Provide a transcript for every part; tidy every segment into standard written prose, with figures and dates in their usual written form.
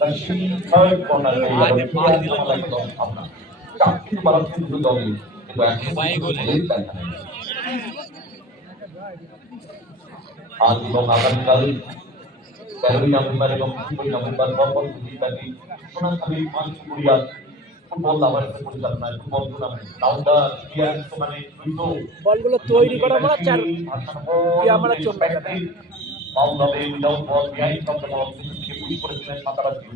third corner আমরা চাকরি বাড়াচ্ছে দুটো দলে কিন্তু আজ এবং আগামীকাল 13 নভেম্বর এবং 15 নভেম্বর পরপর দুটি সোনাখালী পাঁচপুরিয়া ফুটবল লাভার্স পরিচালনা ফুটবল টুর্নামেন্ট রাউন্ডার প্লেয়ার্স মানে দুটো বলগুলো তৈরি করা মানে চার আমরা চলবে বাউন্ড হবে without ball behind from the ball থেকে পুশ করেছিলেন মাতারাজি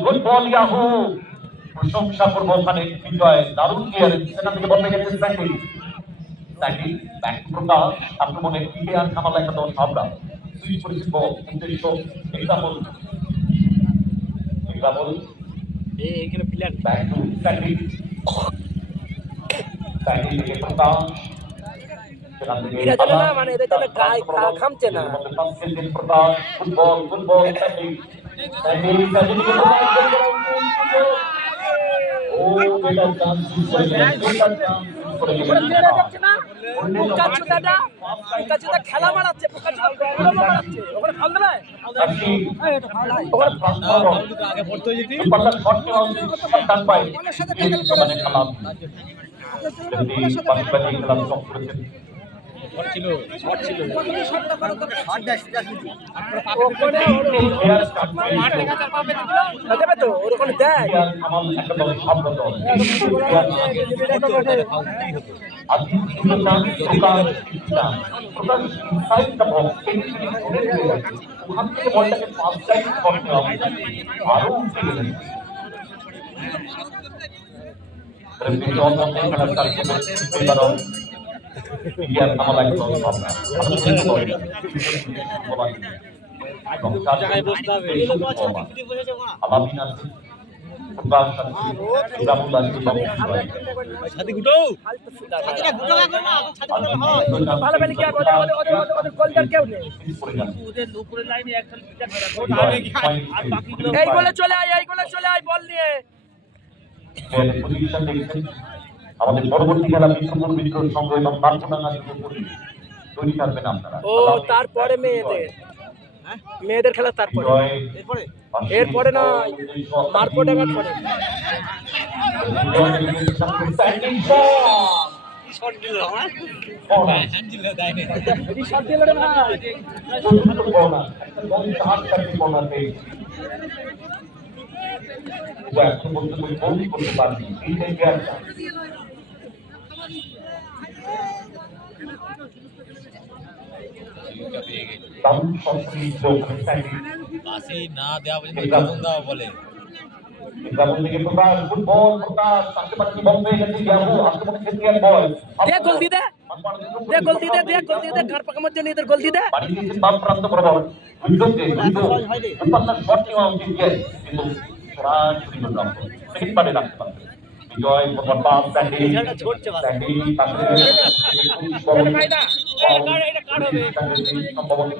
গুড বল ইয়াহু প্রশংসা করব ওখানে বিজয় দারুণ ক্লিয়ারেন্স সেখান থেকে বল গেছে স্যান্ডি ব্যাক টু প্রকাশ আক্রমণের দিকে আর কামাল একটা দল সাবরা সুইচ করেছে বল উদ্দেশ্য এক্সাম্পল এখানে প্লেয়ার ব্যাক টু স্যান্ডি থেকে প্রকাশ এরা জানে না মানে এদের জন্য গায়ে খামছে না ফুটবল খেলা মারাচ্ছে ইয়ার কামাল একদম ভাবনা জায়গায় বসতে হবে আলামিন আছে প্রকাশ আছে রামুল আছে সাথী গুটো সাথীটা গুটো লাগবে না ভালো ভালো কি ওদের গোলদার কেউ নেই ওদের উপরের লাইনে একজন আর বাকিগুলো এই গোলে চলে আয় বল নিয়ে পজিশন দেখছেন আমাদের পরবর্তী খেলা বিষ্ণুপুর বিদ্রোহ সংঘ এবং বারপুডাঙ্গা তৈরি থাকবেন আপনারা ও তারপরে মেয়েদের খেলা তারপরে এরপরে না বারপুডাঙ্গার পরে এখন বলতে বলি করতে পারবি এইটাই না দেওয়া পর্যন্ত বলে বিজয় সম্ভবত